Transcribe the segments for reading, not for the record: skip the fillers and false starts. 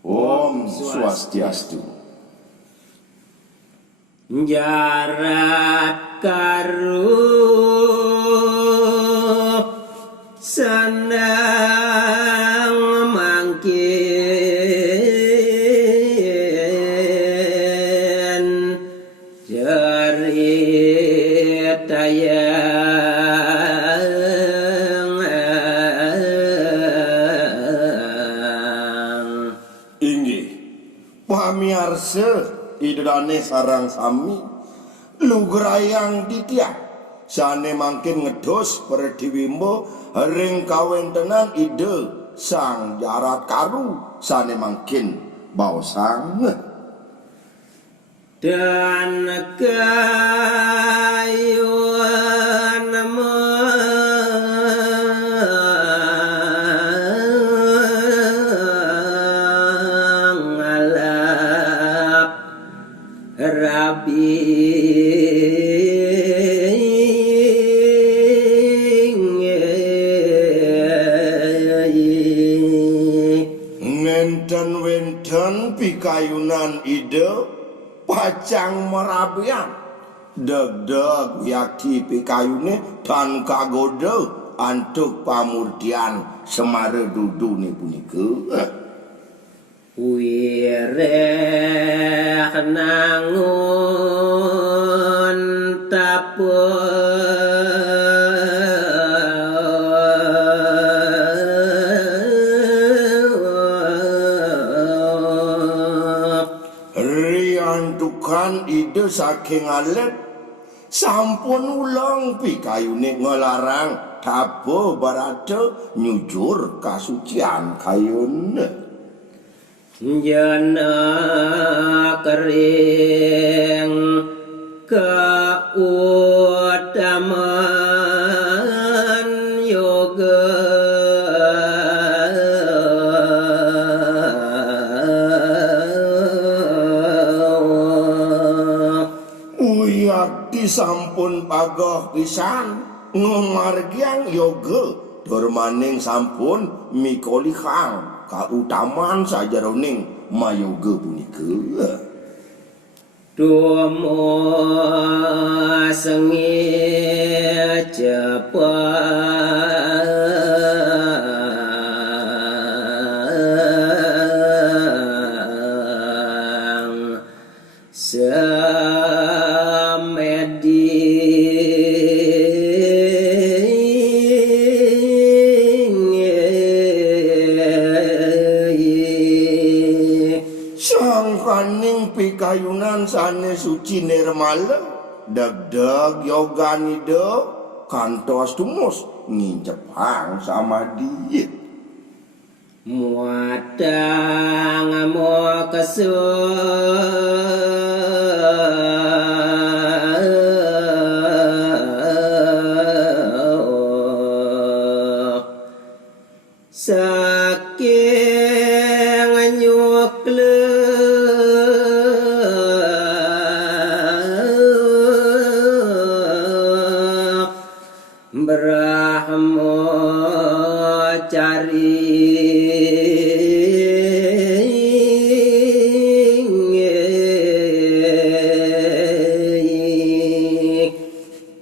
Om Swastiastu. Jarat karu sandang mangkin cerita Inggih pamirsa idane sarang sami lugrayang ditiak sane mangkin ngedos perdiwimbo ring kawentenan ide sang jarat karu sane mangkin baosang dan kayuan mengalap rabi ngenten wenten pikayunan ide pacang merabian deg-deg yaki pikayune dan kagoda antuk pamurtian semare dudu nih punika wireh nangun riantukan ide saking alet sampun ulang pikayune ngelarang tabo barada nyujur kasucian kayune jana kering keutamaan yoga uyati sampun pagah pisan ngumargiang yoga durmaning sampun mikoli kang kautaman sajaroning mayoga punika dumo sengit cepang sangkaning pikayunan sane suci nirmala deg-deg yoganida kantos tumus ngincepang samadhi muatang mo saking nyukle brahmacari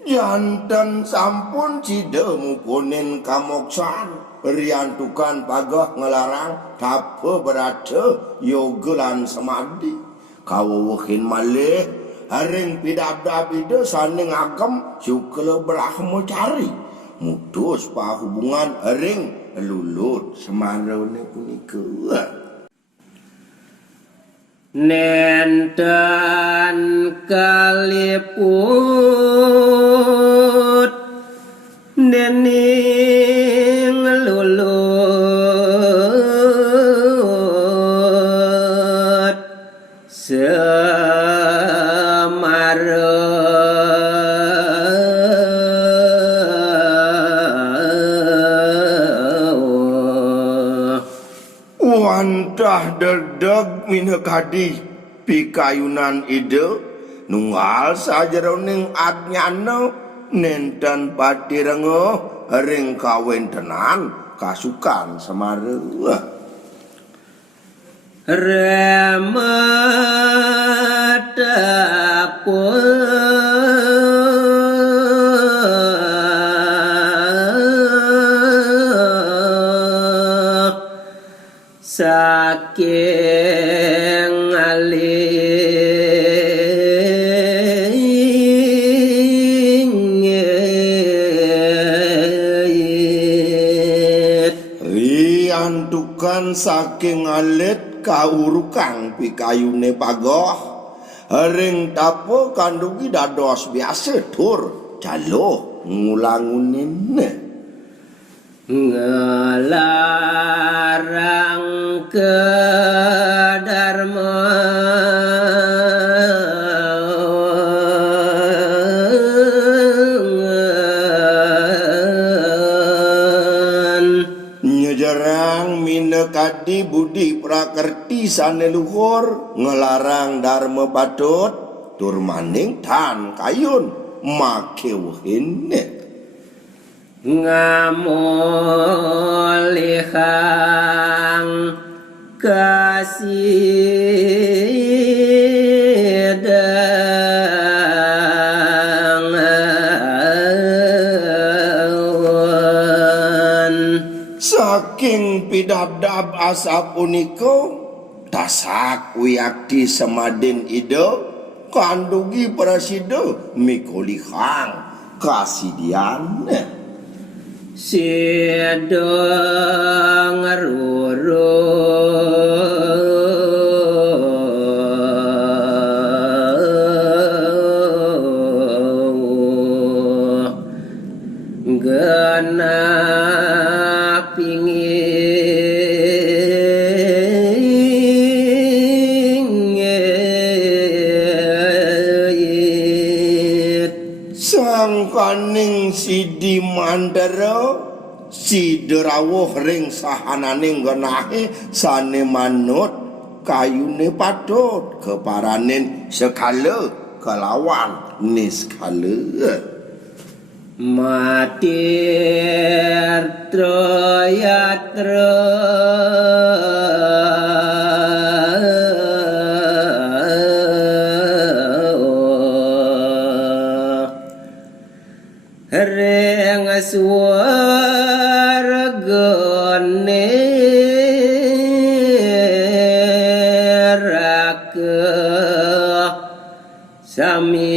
janten sampun cida mukunin kamoksan riantukan pagah ngelarang tapa berada yoga lan samadhi kawuhin malih haring pidabda saning agem syukla brahmacari mutus pahubungan haring lulut semarone punika nenten kaliput dening lulut semare wantah deg-deg minekadi pikayunan ide nunggal sajeroning adnyana nenten patirenga ring kawentenan kasukan semare saking riantukan saking alit kaurukang pikayune pagoh ring tapo kandugi dados biasa tur jalo ngulangunin ngelarang ke dharma nyejerang minekadi budi prakerti sane luhur ngelarang dharma patut tur maning tan kayun makewehine ngamolihang kasidangan saking pidadab asa punika tasak wiyakti semadin ide kandugi prasida mikolihang kasidiane sidang ruru genap pingit sang kaning sidi mandara siderawuh ring sahananing genahe sane manut kayune patut keparanin sekala kelawan niskala matir troyatra ring swargane raka sami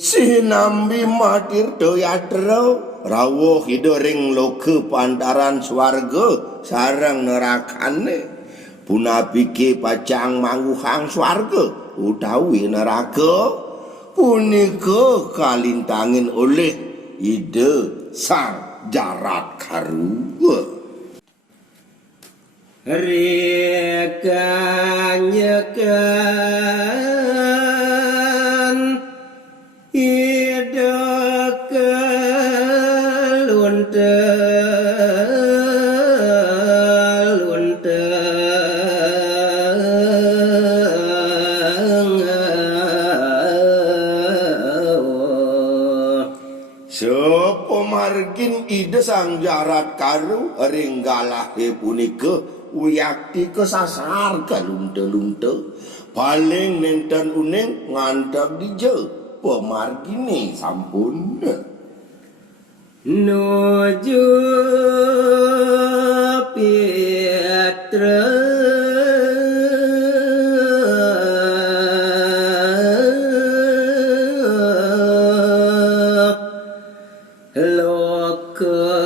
sinambi matir doyatra rawuh ida ring loga pantaran swarga sareng nerakane punapike pacang manguhang swarga utawi neraka punika kalintangin oleh ide sang jarat karuwa rekanyekan ida sepemargin ide sang jarat karu ringgalahe punika wiyakti kesasar kalunte-lunte paling nenten uning ngantep dije pemargine sampun nuju pietra loka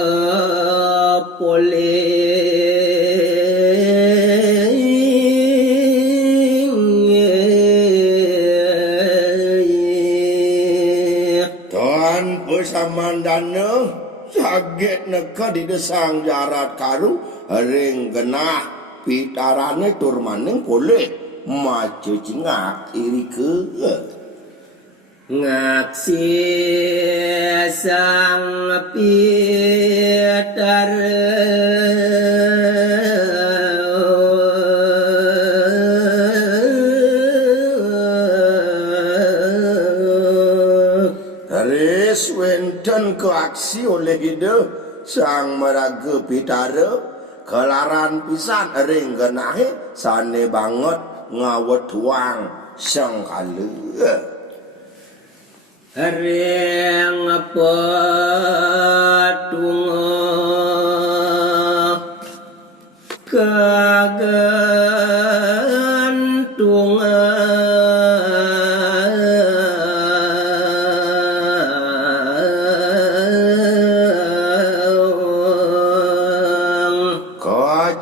Tuhan pesamandana saget neka di desang jarat karu ring genah pitarane tur maning boleh maju cingak iri ke ngaksi sang pitar Raris wenten keaksi oleh ide sang meraga pitara kelaran pisan ring genahe sane banget ngawet tuang sang kala Ring petungo kagantungan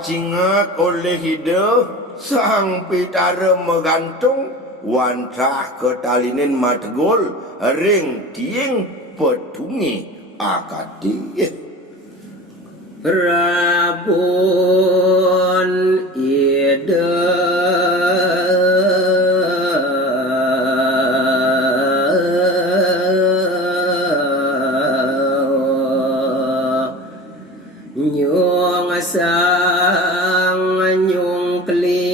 kacingat oleh ide sang pitara megantung wantah ketalinin matgol ring tiing petungi akadi Rabun ide nyung sang nyung kling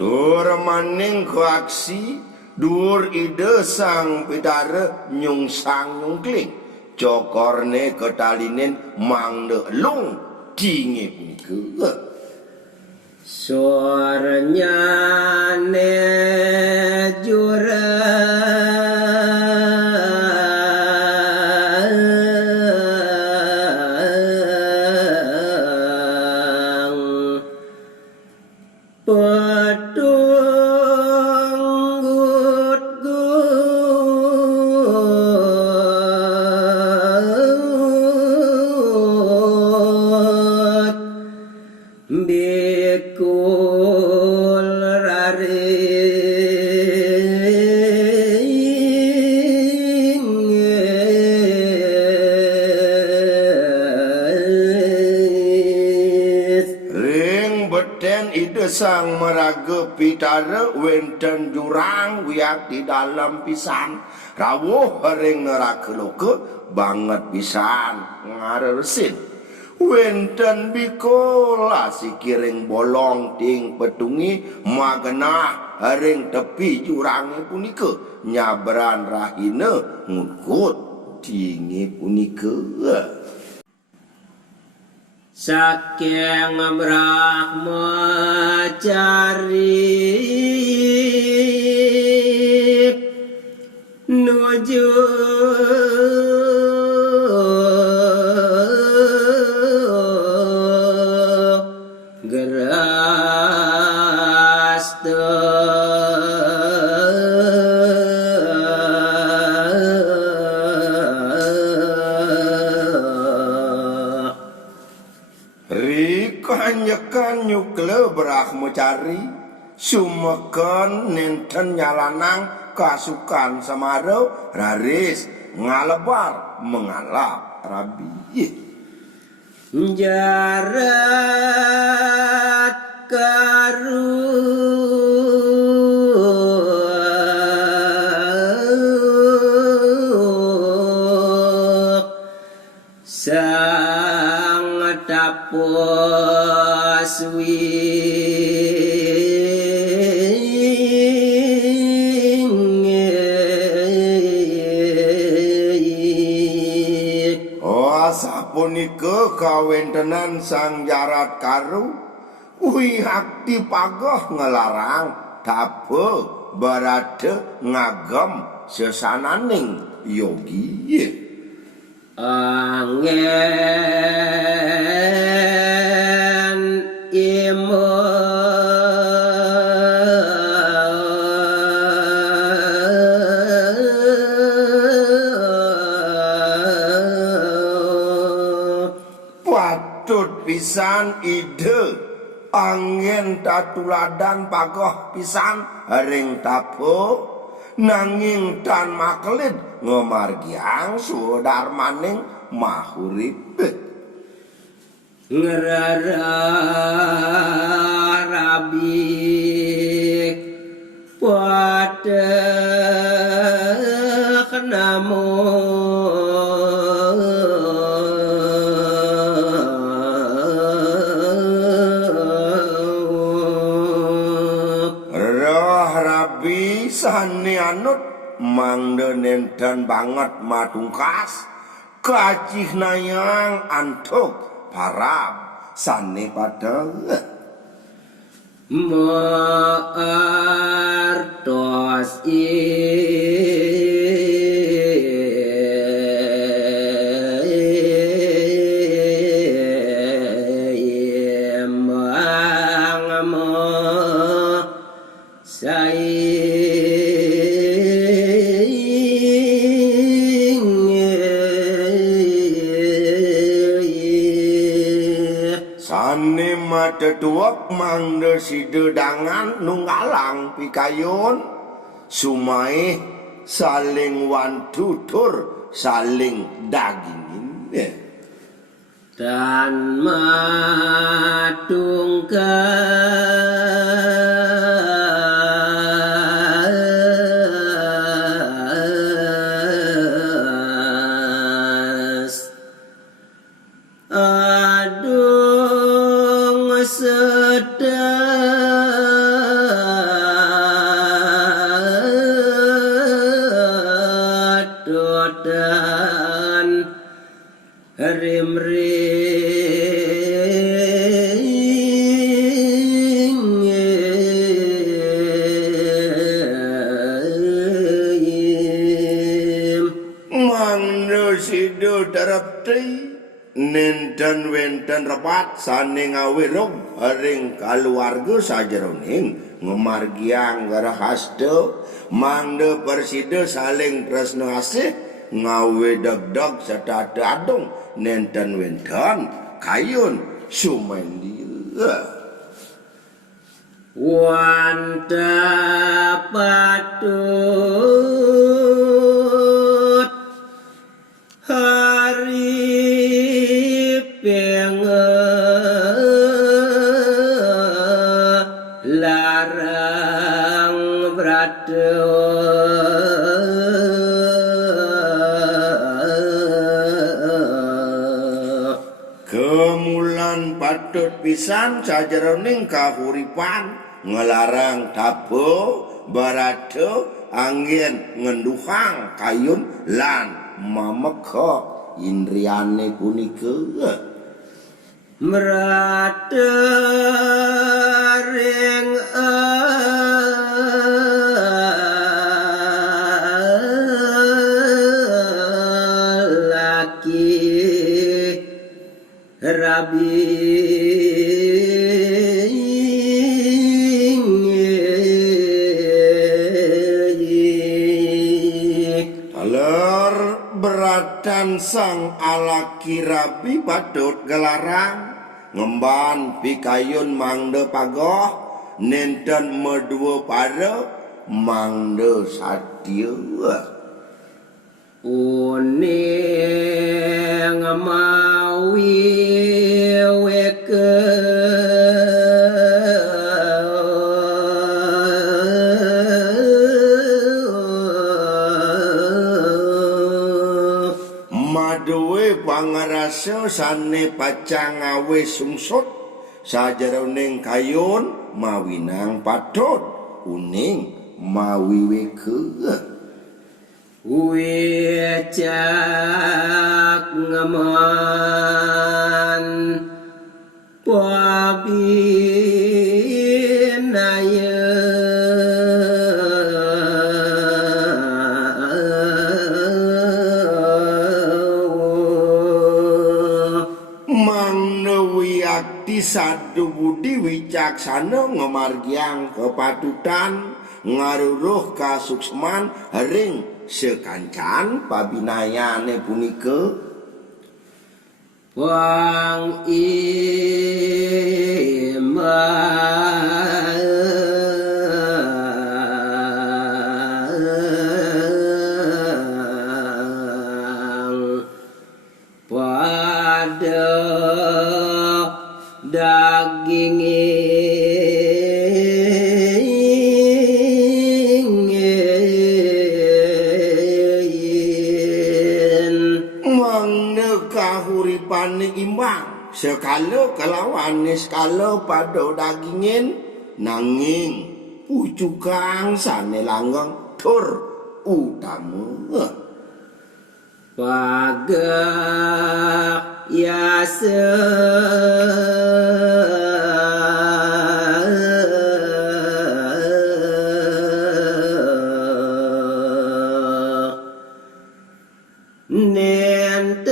tur maning koaksi dur ide sang pitara nyung sang nyung kling cokorne ketalinin mangde lung tingi punika suaranya jurang pedung gut bikul raring ring beten ide sang meraga pitara wenten jurang wiak di dalam pisan rawuh ring neraka loka banget pisan ngareresin wenten bikola sikiring bolong ting petungi magenah ring tepi jurang punika nyabran rahina ngukut tingi punika saking brahmacari nuju Rikanyekan nyukle brahmacari sumekan nenten nyalanang kasukan samaro raris ngalebar mengalap rabi jarat karu sang tapuswing sapunika kawentenan sang jarat karu uwi hakti pagah ngelarang tape barade ngagem sesananing yogi angen patut pisan ide angin tatuladan pagah pisan ring tapo nanging tan makelid ngomargiang sudarmaning mahurip ngerarabik wadek namun sane anut mangde nenten banget matungkas kacih nayang antuk parab sane pada Martos imbang mo sane matetuak mangde sidedangan nunggalang pikayun sumai saling wantutur saling dagingin dan matungkas adung sedot dan rim mangde sido terapti nenten wenten repat sane ngawirung ring kaluarga sajeroning ngemargiang gara hasto mangde persida saling tresno asih ngawe deg-deg serta dadung nenten wenten kayun sumendil wanta patut hari larang brado kemulan patut pisan sajeroning kahuripan ngelarang tapo barado angin ngenduhang kayun lan mamekok indriane punika merata ring laki rabi beratan sang alaki rabi patut gelarang ngemban pikayun mangde pagoh nenten medua pada mangde satya uning mawi weke pangarasa sane pacang ngawe sungsut sajeroning kayun mawinang patut uning mawi weke wecak ngaman pabinaya sadu budi wicaksana ngemargiang kepatutan ngaruruh kasuksman ring sekancan pabinayane punika wang imang pada daging mangde kahuripane imbang sekala kelawan skala pada dagingin nanging pucukang sane langgeng tur utama Pagak yasa nenten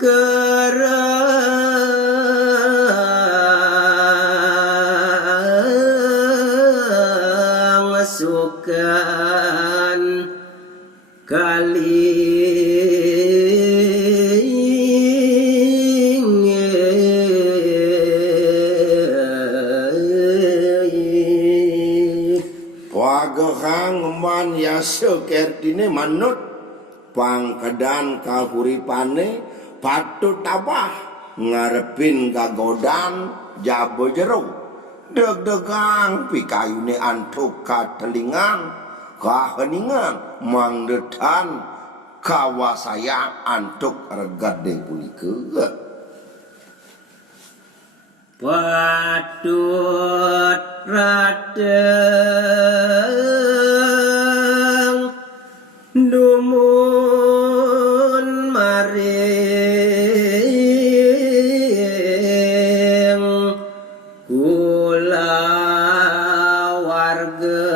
kerang sukan kali Wagahang man yasa kertine manut pangkedan kahuripane patut tabah ngarepin kagodan jabo jero deg-degang pikayune antuk katelingan kaheningan mangdetan kawasaya antuk regade punika patut radeng dumun maring kula warga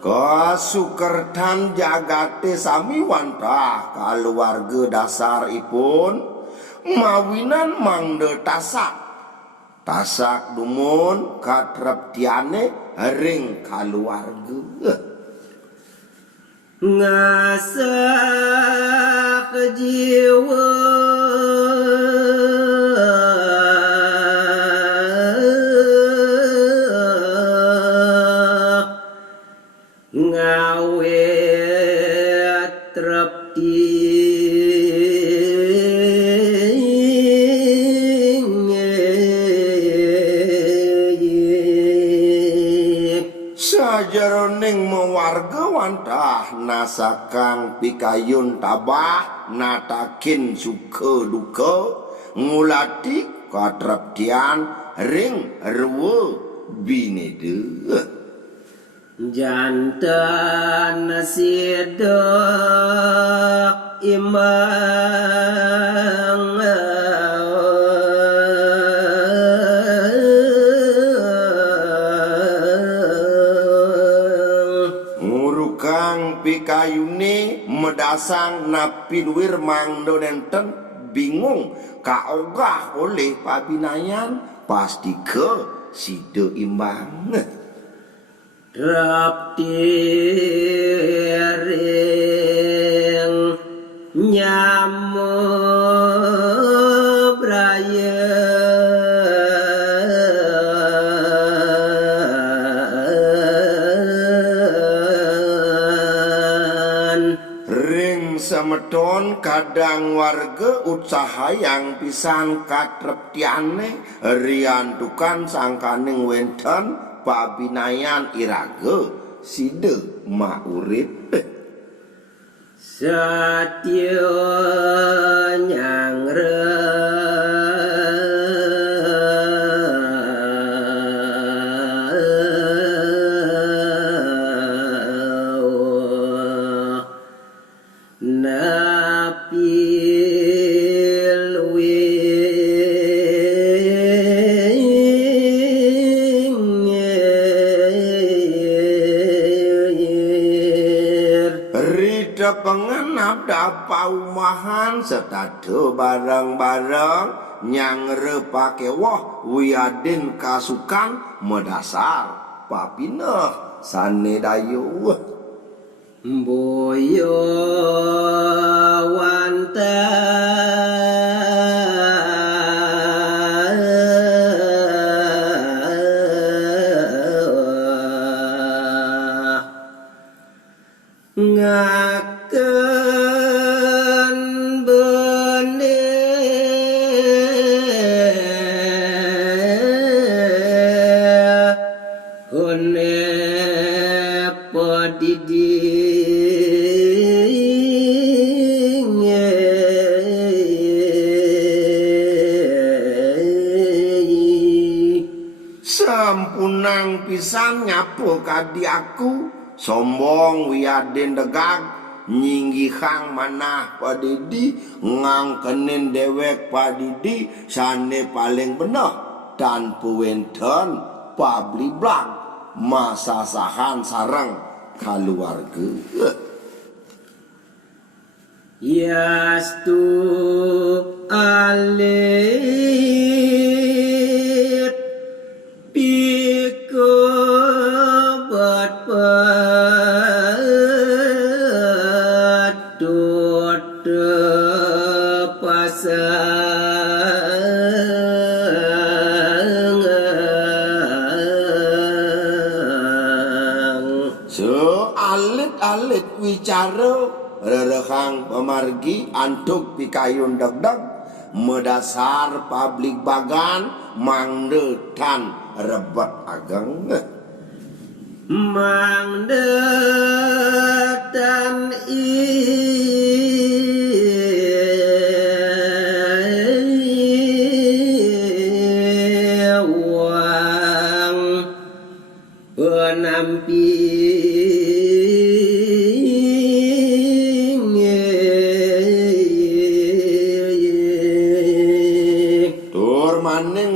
kasukertan jagate sami wantah kaluarga dasaripun mawinan mangde tasak dumun katreptiane ring kaluarga ngasak jiwa ngawe trepti sajeroning mewarga wantah nasakang pikayun tabah natakin suka duka ngulati katreptian ring rewe binede jantan sidak imang ngurukang pikayune medasang napi luwir mangdo nenten bingung kaogah oleh pabinayan pasti ke side imbang raptiring nyamuk raya ring semeton kadang warga usaha yang pisan katreptiane riantukan sangkaning wenten pabinayan iraga side maurip satya nyangre pengenap dapaumahan setado barang-barang nyangre pake wah wiadin kasukan medasar papineh sane dayo boyo wanta ngaken bende kone podiding ngapa kadi aku sombong wiaden degag nyinggi hang manah padidi ngangkenin dewek padidi sane paling bener tanpa wenten pabli blang masa sahan sarang keluarga. Yastu alit piko bat patut pasangan. So alit-alit wicara rerehang pemargi antuk pikayun deg-deg medasar publik bagan mangdetan rebet ageng Mangdetan iwang penampi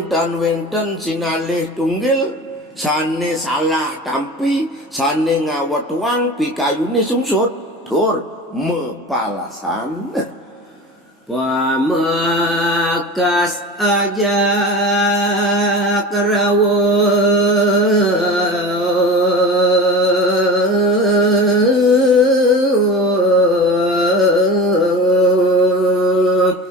dan wenten sinalih tunggil sane salah tampi sane ngawet wang pikayune sungsut tur mepalasan pamakas aja kerawo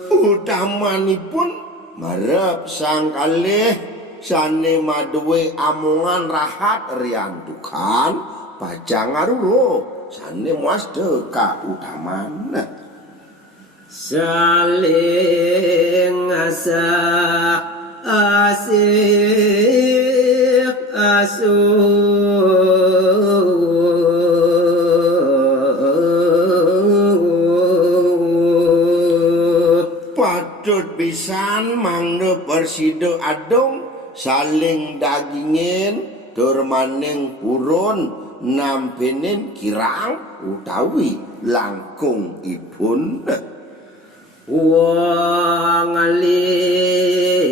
utamanipun marep sang kalih sane maduwe amongan rahat riantukan pajang aruro sane muas deka utamana saling asah asik patut pisan mangde persido adong saling dagingin tur maning purun nampinin kirang utawi langkung ipun wong liyan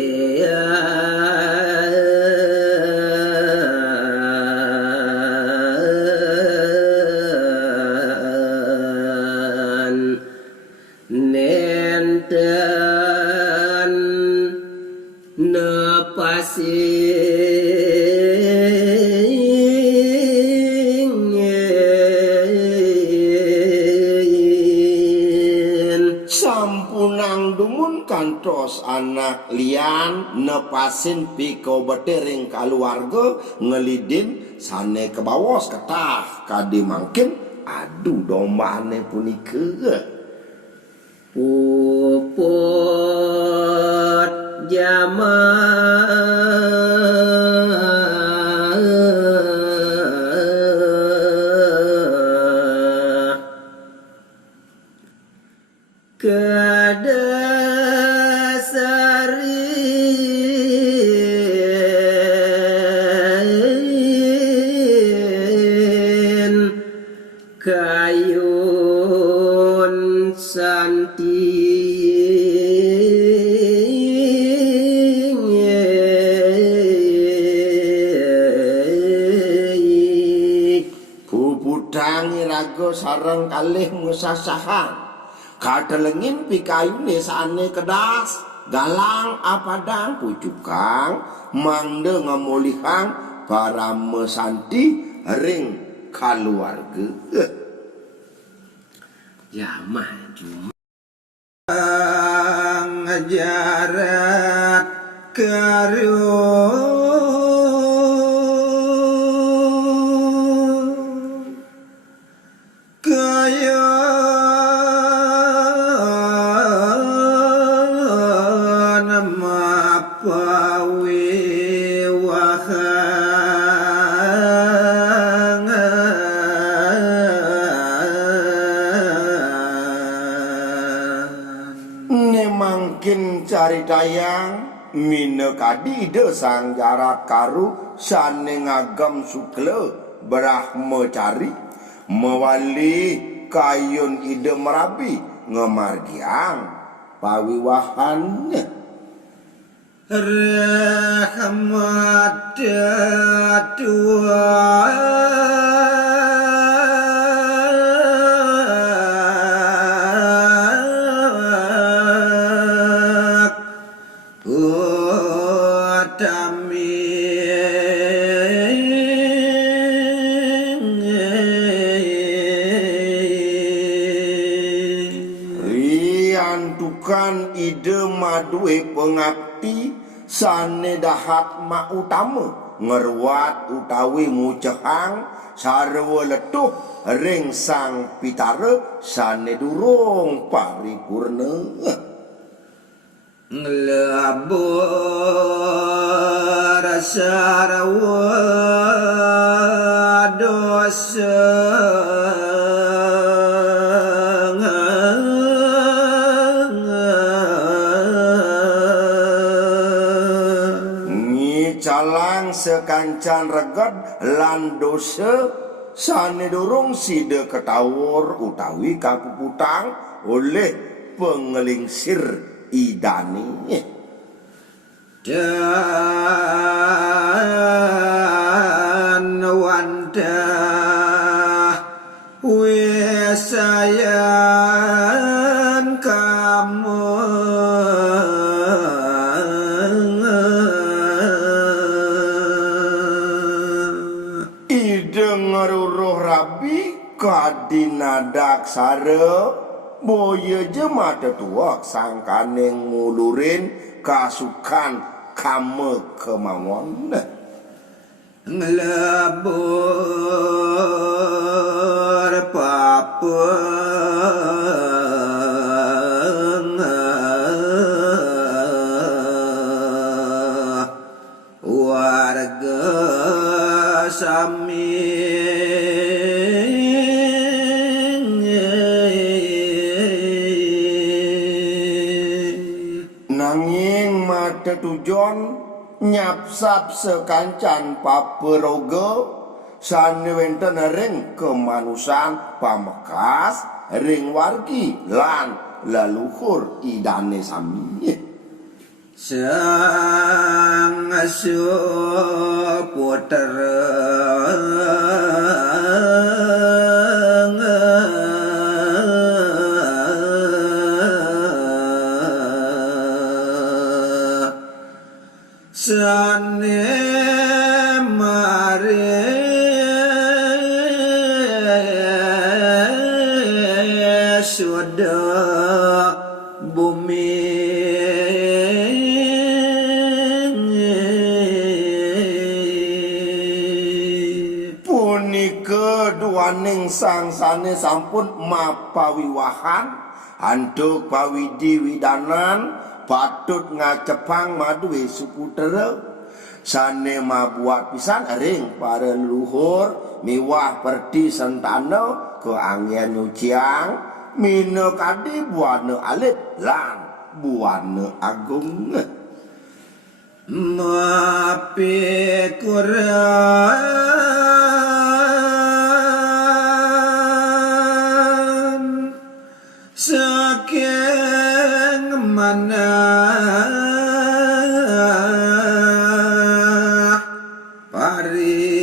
nenten nepasing sampunang dumun kantos anak lian nepasin piko betering keluarga ngelidin sane kebawas ketah kadi mangkin adu domba ane punika puput jamaah kedasarin kayun santing puputangi rago sareng kalih musasahan kadelengin pikayune sane kedas galang apadang pucukang mangde ngemulihang para mesanti ring keluarga jamah cuma ngajarat karyo kaya nama pawe wahangan ne mangkin cari dayang mina kadi de sang jarat karu sane ngagam sukle berahma cari mewali kayun ide merabi ngemargiang pawiwahannya rahmat riantukan ide madue pengabdi sane dahat mak utama ngeruat utawi mucehang sarwa letuh ring sang pitara sane durung paripurna ngelabur sarwa dosa calang sekancan reged lan dosa sane durung sida ketawur utawi kapuputang oleh pengelingsir idane dan wanda wesayan kamu ngeruruh rabi kadinadak sare boya jema tetuak sangkane ngulurin kasukan kame kemawon ngelabur papeng warga sami nanging mata tujon nyapsap sekancan paperoga sane wenten ring kemanusan pamekas ring wargi lan leluhur idane sami sang sane mare sudah bumi punika duaning sangsane sampun mapawiwahan anduk pawidi widanan patut ngacepang madue suputera sane mabuat pisan ring para leluhur miwah perdi sentana ke angin uciang mina kadi buana alit lan buana agung mapi Quran saking mana parikoseng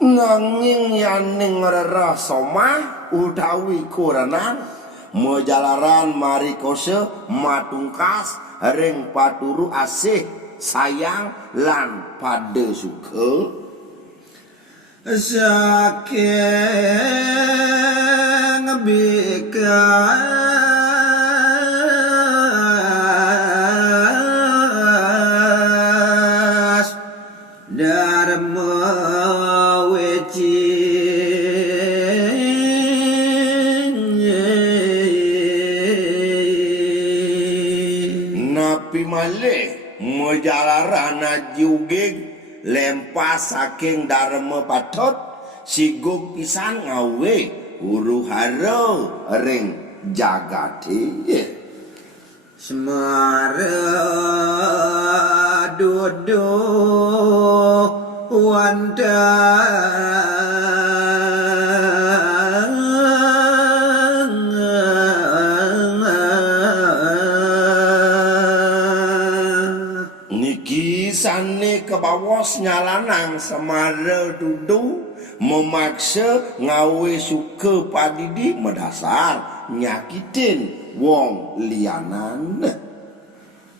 nanging yaning rerah somah utawi kuranan mejalaran marikose matungkas ring paturu asih sayang lan pada suka saking bekas dharma weci napi malih mejalarana jugeg lempas saking Dharma Patot siguk pisan ngawe huru-hara ring jagate Semara duduk wandang niki sane kebawos nyalanang Semara dudu memaksa ngawe suka padidi medasar nyakitin wong lianan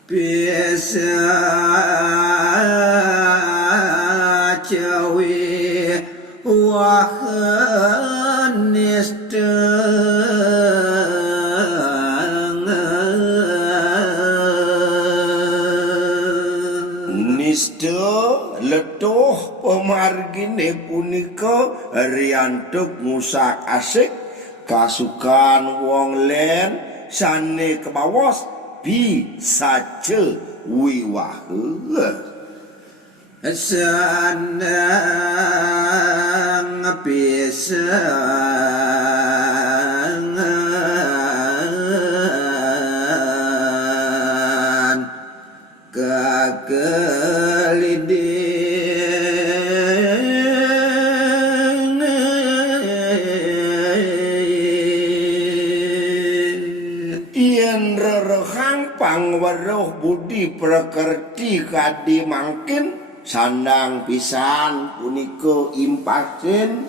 biasa cawe wahanista nista letuh pemargine punika riantuk ngusak asik kasukan wong len sane kebawos bisa wiwahe sanang pisan yen rerehang pangweruh budi prakerti kadi mangkin sandang pisan punika impasin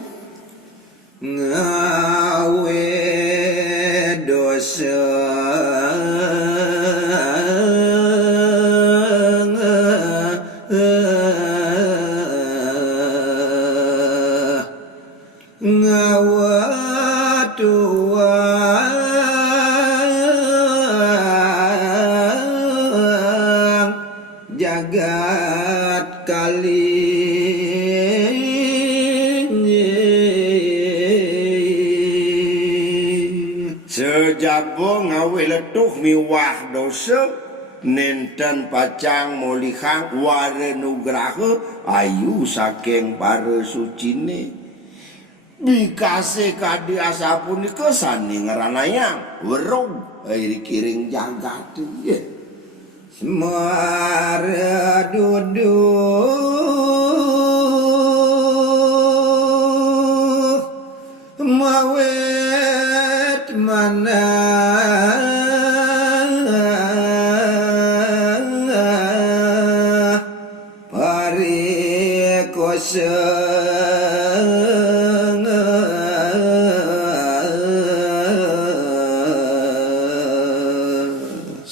ngawe dosa ngawa tua jagat kali sejabo ngawe letuh miwah dosa nenten pacang molihang ware nugraha ayu saking para sucine bikase kadi asa punika sane ngeranayang weruh kiring jagat ya Semara duduk mawet mana pari koseng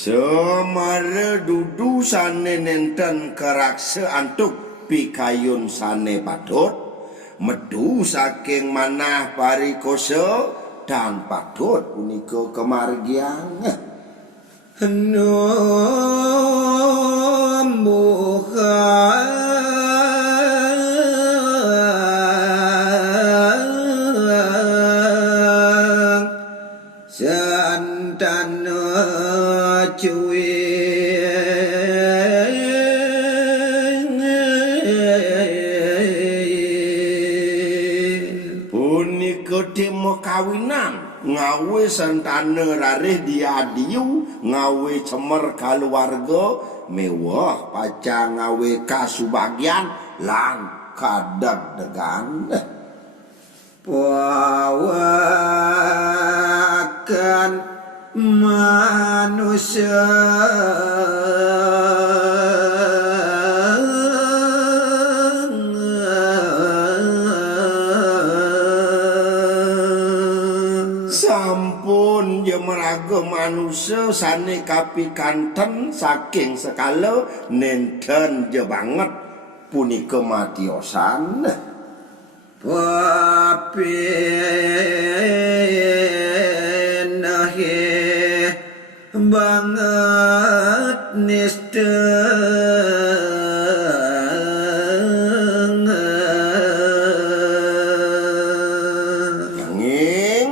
Semara dudu sane nenten keraksa antuk pikayun sane patut medu saking manah parikosa dan patut punika kemargian santana cuy punika demo kawinan ngawe santana rareh diadiu ngawe cemer kaluwarga mewah pacang ngawe kasubagian lan kadeg-degan pawakan manusia sampun jemeraga manusia sane kapikanten saking sekala nenten je banget punika matiosan papenahe banget nista nanging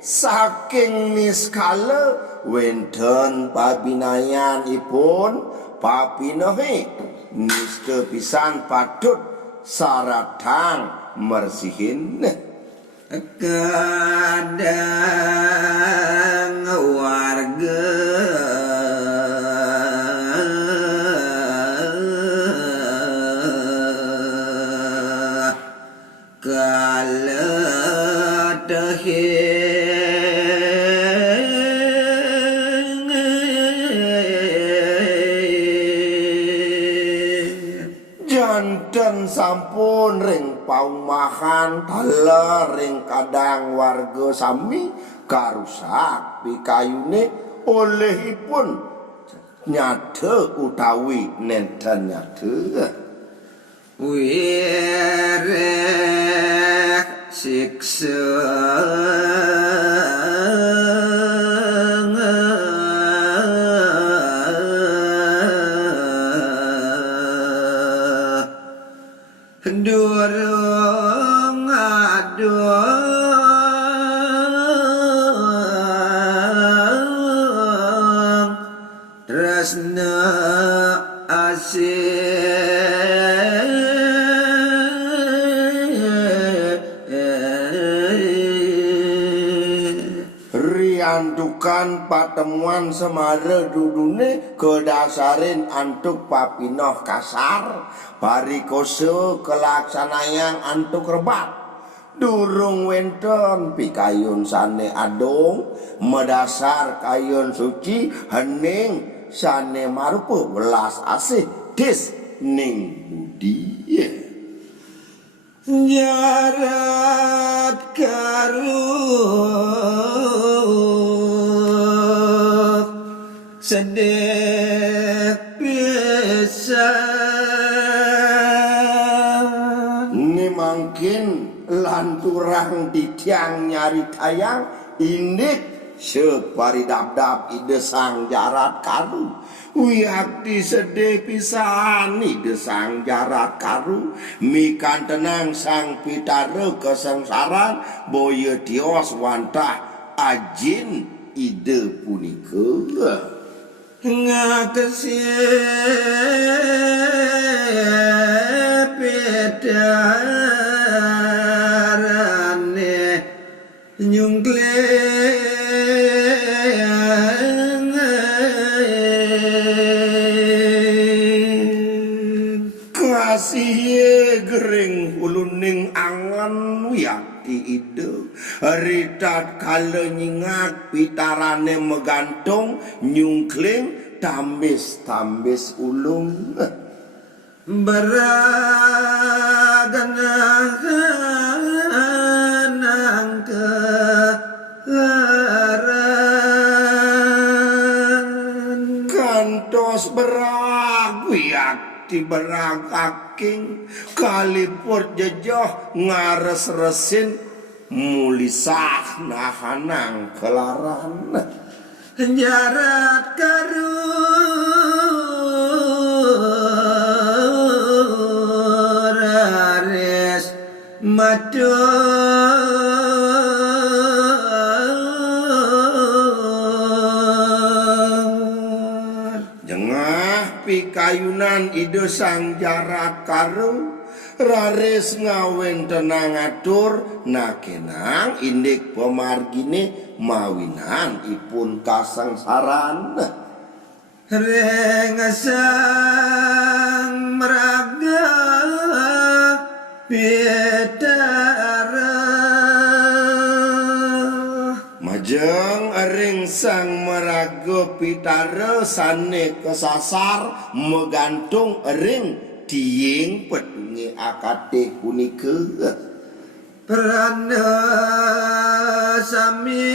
saking niskala wenten pabinayanipun papinahe niste pisan patut saratang mersihin kadang warga kala janten sampun ring paumahan tala ring kadang warga sami karusak pikayune olehipun nyade utawi nenten nyade wireh siksa durung adung tresna riantukan patemuan semare dudune kedasarin antuk papinoh kasar parikose kelaksanayang antuk rebat durung wenten pikayun sane adong medasar kayun suci hening sane marupa welas asih dis ning budi nyarat karuh sedih pisan ini mungkin lanturang di tiang nyari tayang indik separidabdab ide sang jarat karu wiakti sedih pisan ide sang jarat karu mikan tenang sang pitare kesengsaran boyo tios wantah ajin ide punika pedarane nyungkleng kasih gering uluning angan yakti ide ritat kala nyingak pitarane megantung nyungkling tambis ulung beraganang kelaran kantos beragu yakti beragaking kalipur jejoh ngares resin mulisah nahanang kelaran jarat karuh rares matur jengah pikayunan ide sang jarat karu rares ngawen tenang atur nakenang indik pemargine mawinan ipun kasangsaran rengasang meraga pitara majeng ring sang meraga pitara sane kesasar megantung ring tiing petnge akate punika prana sami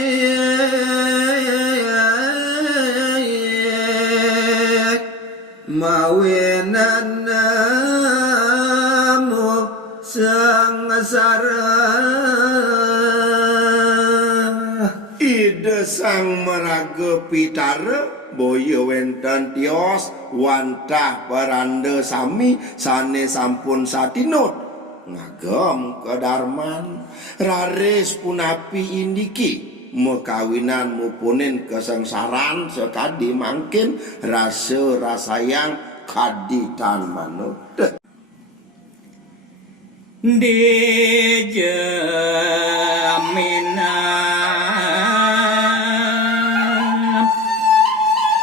mawinan namu sangsara ide sang meraga pitara boyo wenten tios wantah baranda sami sane sampun satinut ngagem kedarman raris punapi indiki mekawinan mupunin kesengsaran sekadi mangkin rasa rasayang kaditan manut dijaminan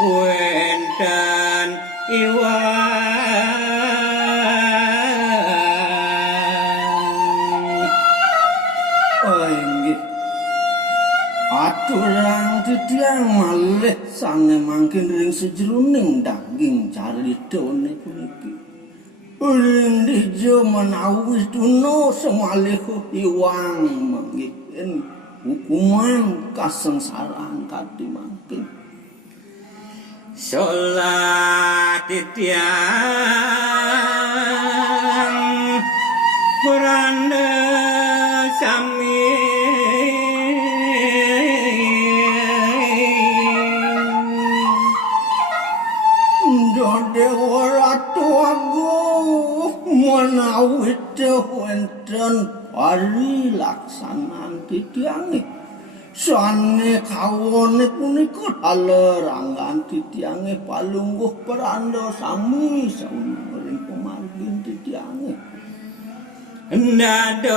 wenten iwang Oh inggih. Aturang titiang malih sange mangkin ring sejroning daging caritone puniki. Ring dijo menawi duno semalih iwang mangkin hukuman kasengsaraan kadi mangkin. sholat titiang beranda sami Dewa Ratu Agung menawi wenten pari laksanaan titiange sane kawone punika alerangan titiange palungguh peranda sami sauring pemargin titiange dados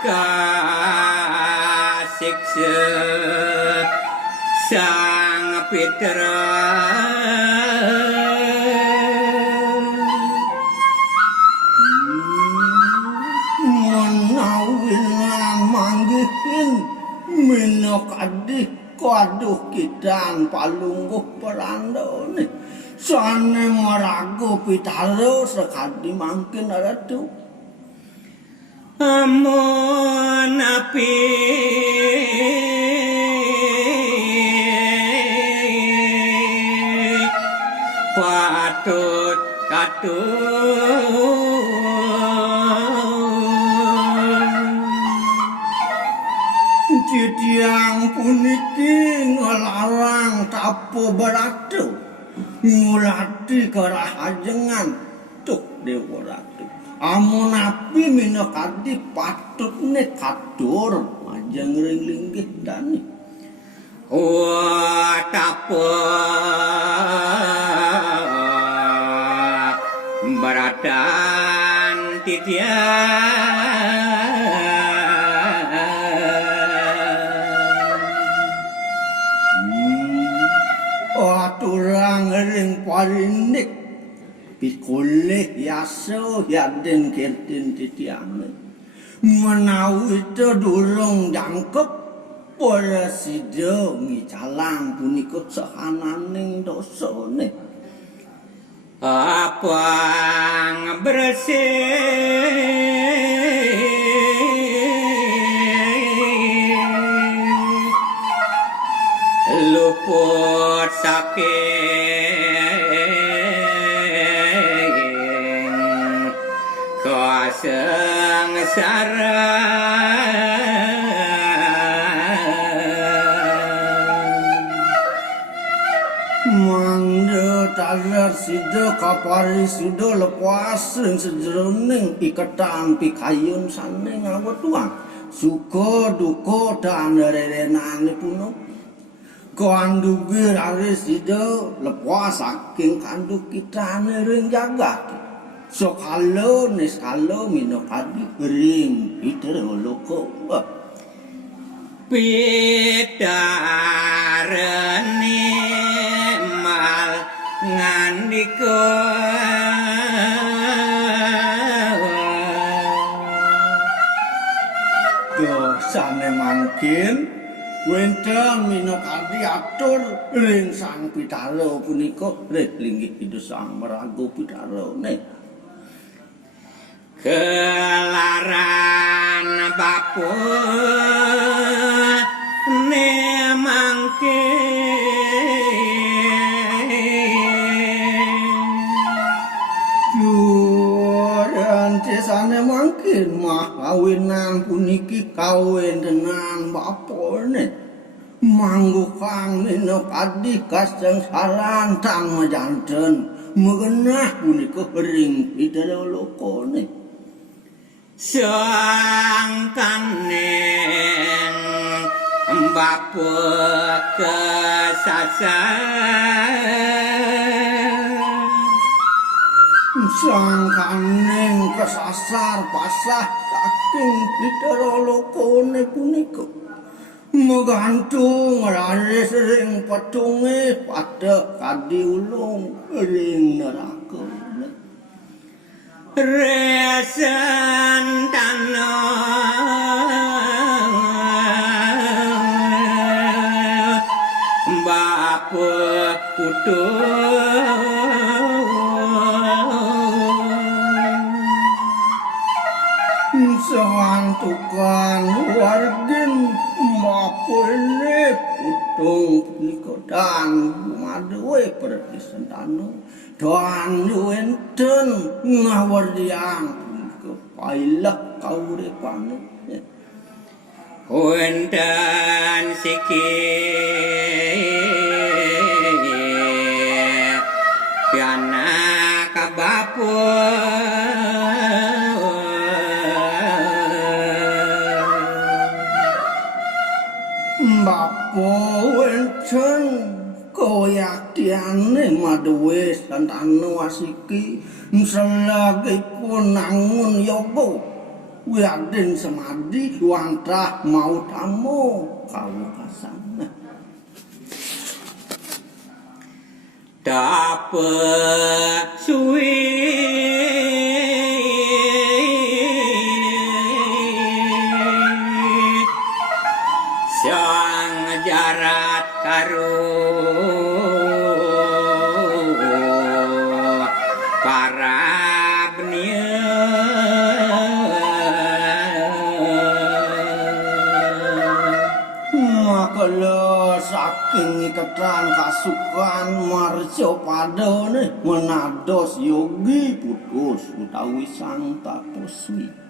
kasiksa sang Pitra menawi manggihin minok adik kaduh kidan palungguh perandone sane marago pitaro sekadi mangkin ratu amun api patut katut titiang puniki ngelarang tapo beratu ngulati kerahajengan tuh Dewa Ratu amun api minokadi patutne kadur majeng ring linggih dani tapok beradan titiang aturang ring parinik pikulih yaso yaden kertin titiange menawi durung jangkep para sida ngicalang punika sahananing dosane apang bersih luput saking kesengsaraan mangda talar sida kapari sida lepas ing sejroning iketan pikayun saning awetang suka duka dan rerenane punuk kandugi rare sida lepas saking kanduk kitane ring jagat sakala niskala minokadi ring pitero loko pidarane mal ngandika dosane mangkin wenten minokadi atur ring Sang Pitaro punika reh linggih pidho Sang Maraga Pitarone kelaran bapun ne mangkin desane mangkin mah kawinan puniki kawin dengan bapone manggo kang minokadi kasengsaran tang majanten megenah punika ring Pitaro lokone sang kaneng bapuk kesasar sangkaning kesasar pasah saking ditara lokone punika menggantung raris ring petunge pada kadiulung ring neraka resen tanah bapa putus sewantukan wargin mapune putung punika dan maduwe perpisantano dan wenten ngawardian punika pailak kauripane wonten sikit piana Bapo wenten koyaktiane maduwe santano asiki selagipun nangun yoga Wiadin semadi wantah mau tamu kawukasan dapet suwi sang jarat karo para benia makala saking iketan kasukan marja padane menados yogi putus utawi sang tapuswi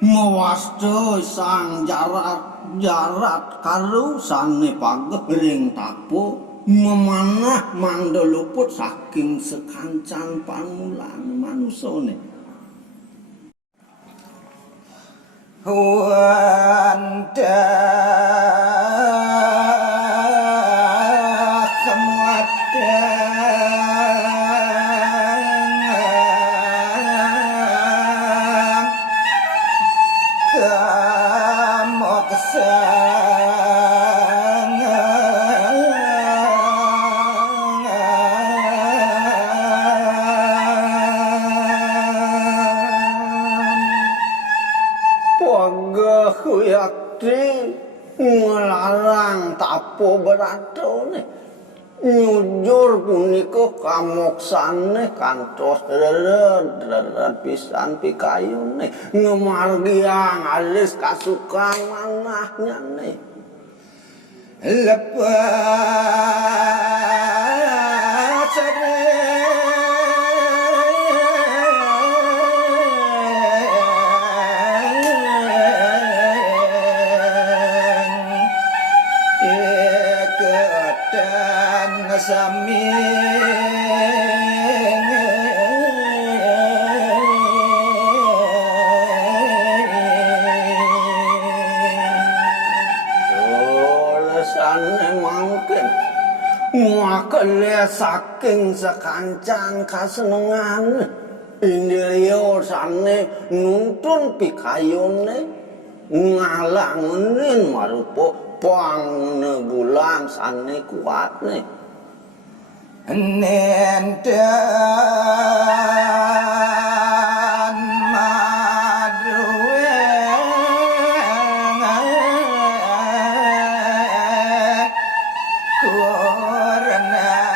mewasta sang jarat karo sane pageh ring tapo memanah mandheluput saking sekancan panulan manusane wanda ngelarang tapo beratone nyujur punika kamoksane kantos deret pisan pikayune ngemargiang alis kasukan manahnyane lepas sami tulisane mangken makele saking sekancan kasenengan indriya sane nuntun pikayune ngalangenin marupa pang bulan sane kuatne nenten maduwe kurna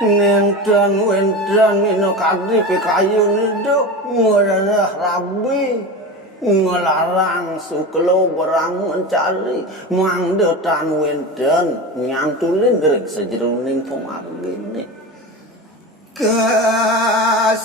nenten wenten ino kadri pikayun itu ngurah rabi ngelarang suklo berang mencari mangdetan wenten nyantulin derek sejeruning pemargine kasuciane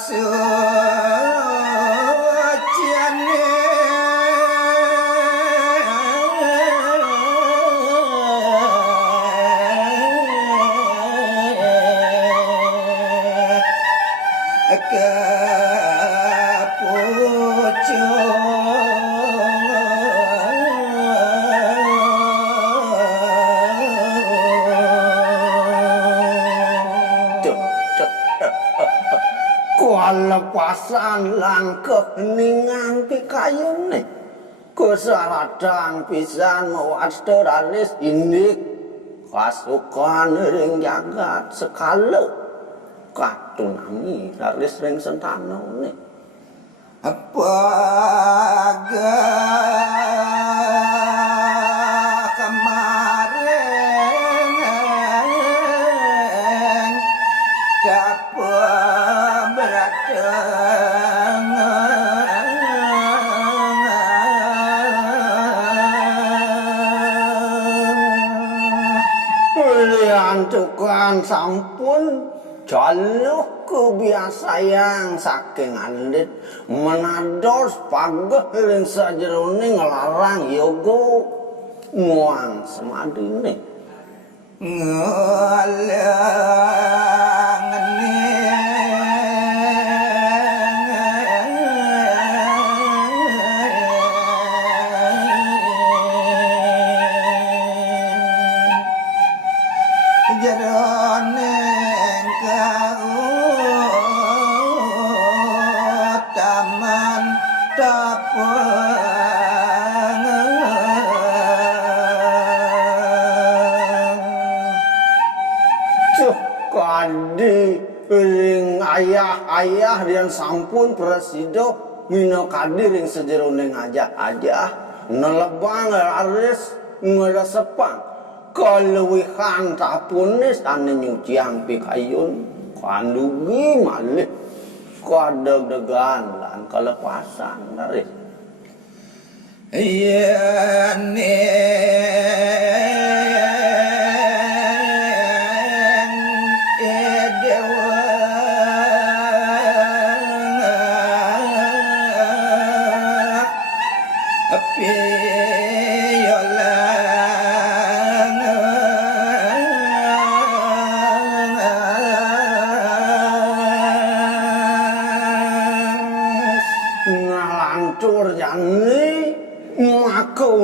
kapun kalepasan langkah ningan pikayune kesaradang pisan mawasta ralis indik kasukan ring jagat sekala katunami ralis ring sentanone Apaga kemarin dapat beratang liantukan sampun jaluk kebiasaan saking alit menados pageh ring sajerone ngelarang yoga muang semadine kadi ring ayah dan sampun prasido mino kadi ring sejerone ngajak aja nelebang laris ngeresepang keluwihan tapunis ane nyuciang pikayun kandugi malih kadeg-degan lan kelepasan laris iya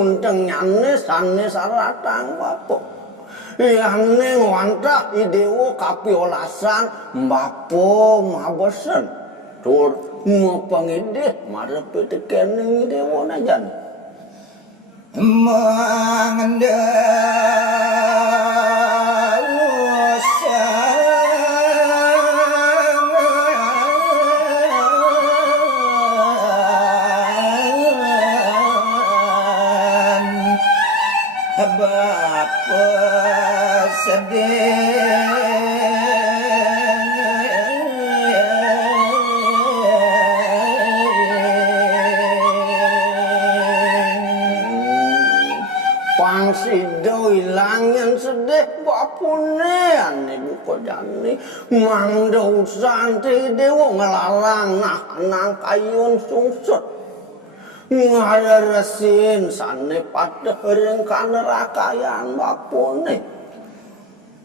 unteng nyane sane saratang bapo yane wantah idewo kapiolasan bapo mabesen tur mau pangideh marepe tekening idewo najan pangsido ilangin sedih bapune ane buko jani mangdo santi dewo ngelarang nang kayun sungsut ngararesin sane pada ring kanerakayan bapune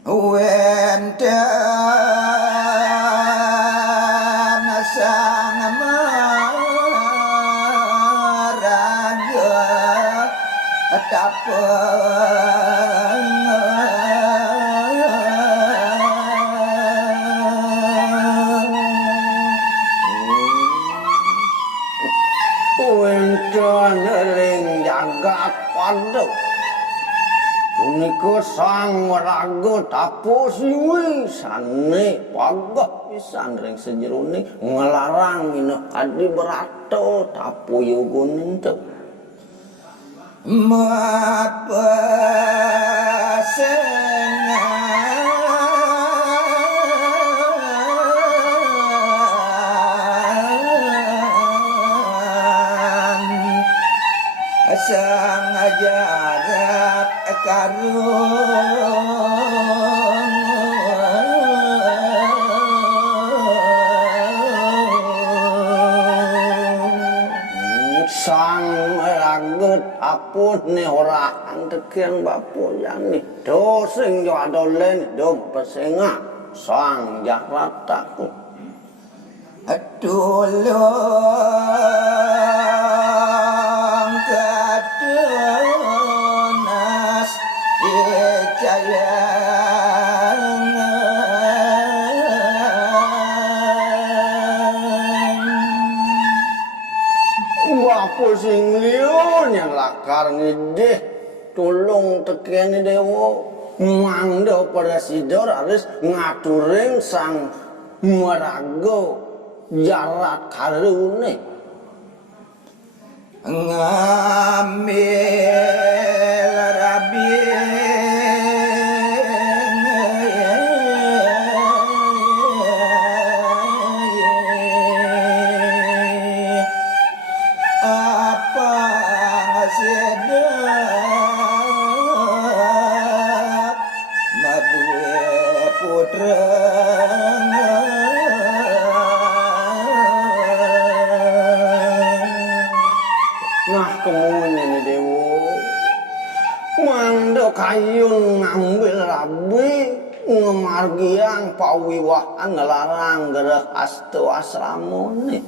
wente nasang maraga Wencan ring jagat pada punika sang raga tapo siwi sane pagah pisan ring sejerone ngelarang minah kadi berato tapo yogoning teu sang ajarat karung sang ragut apun ne orang tekian bapu yani do sing jo adolen do pesenga sang jakrataku tulung ketunas dicaya apa sing liya yang lakar ngidih tulung tekeni dewa mangda pada sidor harus ngaturing sang maraga jarat karune ngambil rabi apa sedap madue putra nah kemudian ini dewa mando kayun ngambil rabi ngemargiang pawiwahan ngelarang gerah astu asramone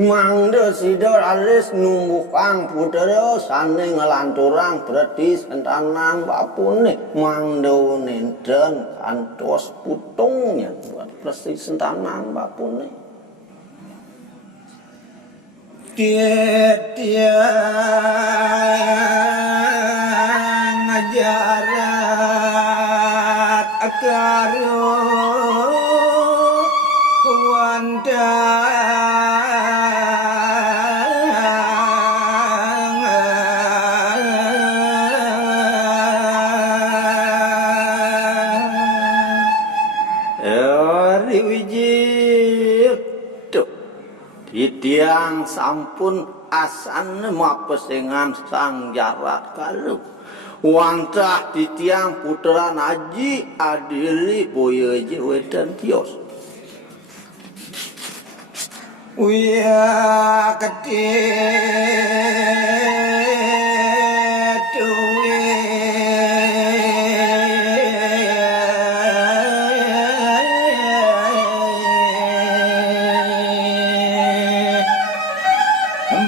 mangda sidor alis numbukang putera sane ngelanturang berarti sentanan bapune mangda nenten kantos putungnya buat persis sentanan bapune ngajarat akaru Tiang sampun asan mapesengan sang jarat kalu wantah titiang putra naji adili boyo wedan tios Uya ketit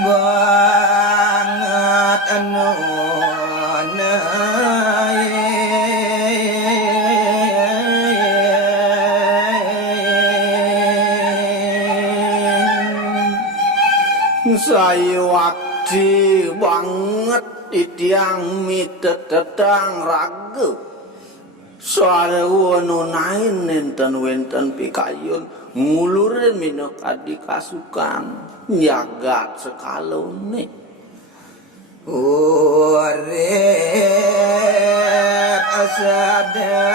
banget anu saya wakti banget itiang mitet tetang ragu soal wono nain nenten wenten pikayun ngulurin minok adik kasukan nyagat sekalone urip asadar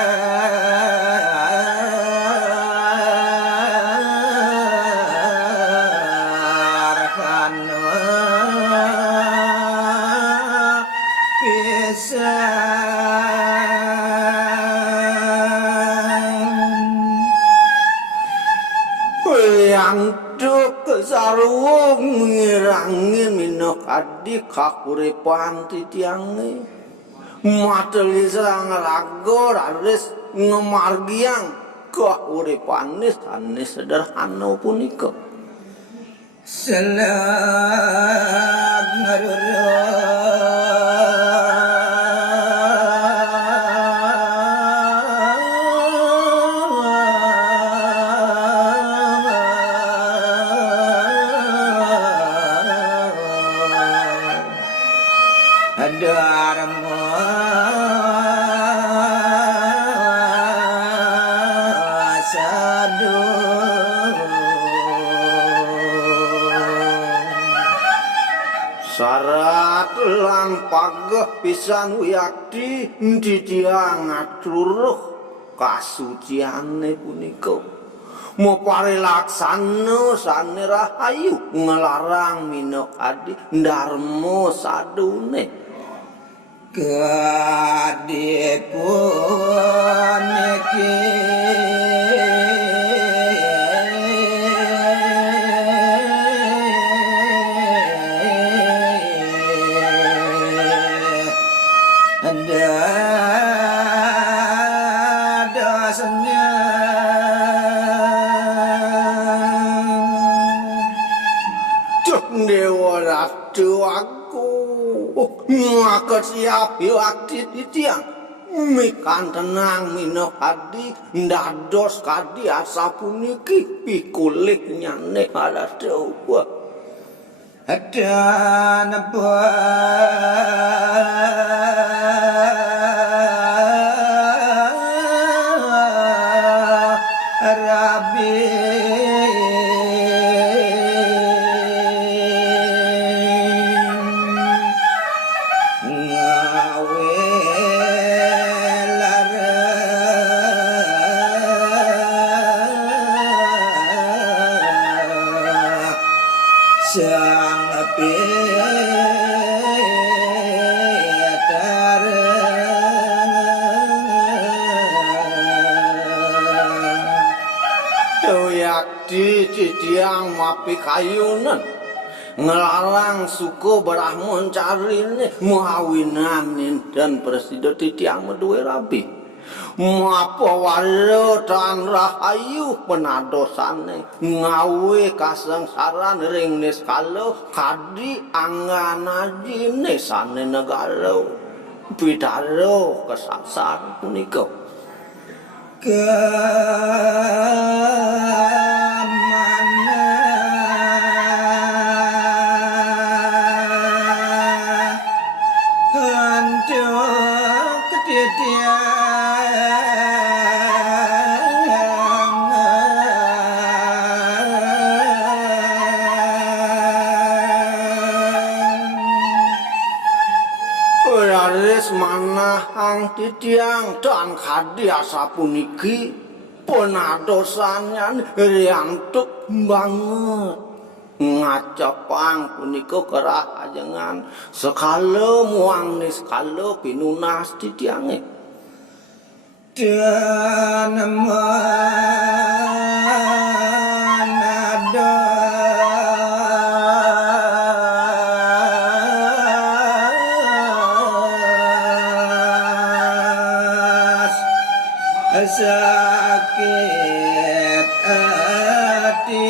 kanu pisan yang kesarung ngirangin minok adik kakuripan titiange mateli serang rago raris ngemargiang kakuripanis anis sederhana punika selag Dharma sadu syarat lang pageh pisan wiyakti ditiang ngaturuh kasuciane punika mau parilaksana sane rahayu ngelarang minok adi dharma sadune kadipun iki dadasnya dewa ratu aku ngakot siap waktu titiang mikan tenang minok adi ndados kadi asa puniki pikulik nyane ala dewa dan Rabbi sang Peter yakti ciciang mapi kayunan ngelarang suku Brahmon carine muawinanin dan presiden titiang medue rabi Mapa walo tan rahayu penadosane ngawe kasangsaran ring niskalo kadi anganadine sane negara pitaro kesangsar punika manahang titiang dan kadi asapuniki penadosannya riantuk banget ngacapang punika kerahajangan sekala muang ni sekala pinunas titiange dan sakit hati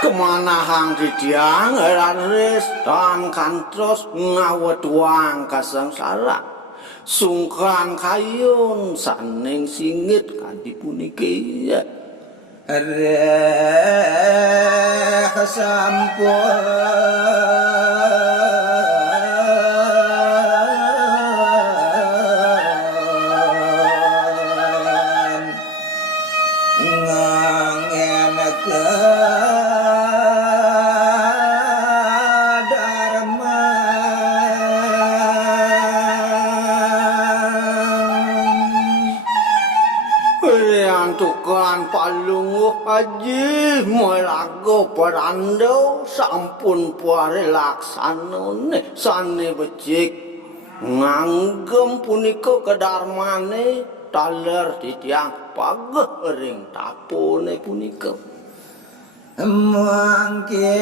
kemana hang didiang raris dan kantros ngaweduang kasangsara sungkan kayun saning singit kadi puniki ya sampun ngangen ke dharma Riantukan palunguh haji melago perando sampun puare laksanane sane becik nganggem punika kedarmane taler titiang pageh ring tapone punika mangke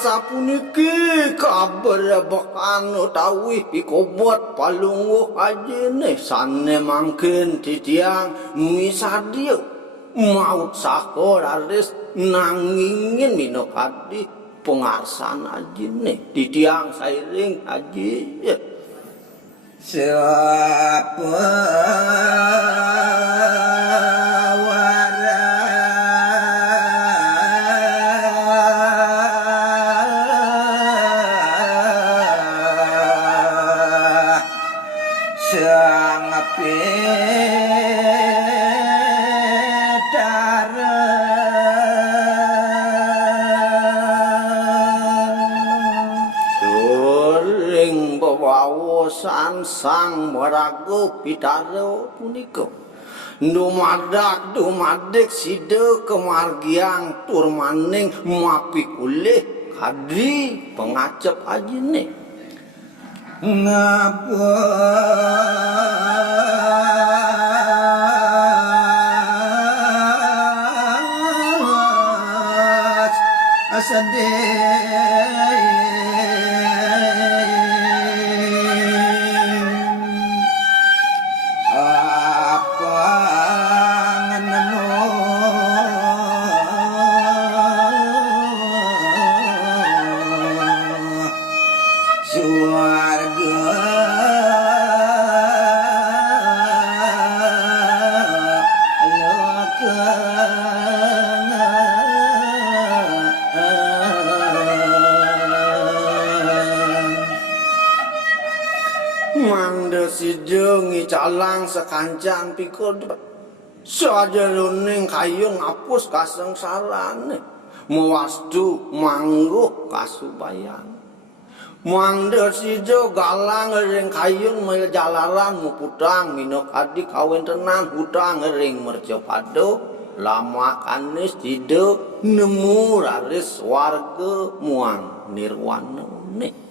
sapuniki kabar bekan utawi pikobot palunguh ajene sane mangken titiang misadio maut sakor aris nangingin minokadi pengarsan ajene titiang sairing aji siapa sang merago pitaro punika dumadak side kemargiang turmaning mapi kulih kadi pengacep ajine ngapus sedih apa ngenemu suarga Mangda si jengi calang sekancang pikul sajeroning kayung ngapus kasengsarane muwastu mangguh kasubayan Mangda si jo galang ring kayung meljalaran muputang minok adik kawin tenan hutang ring merjopado lama kanis tido nemu raris warga muang nirwana nih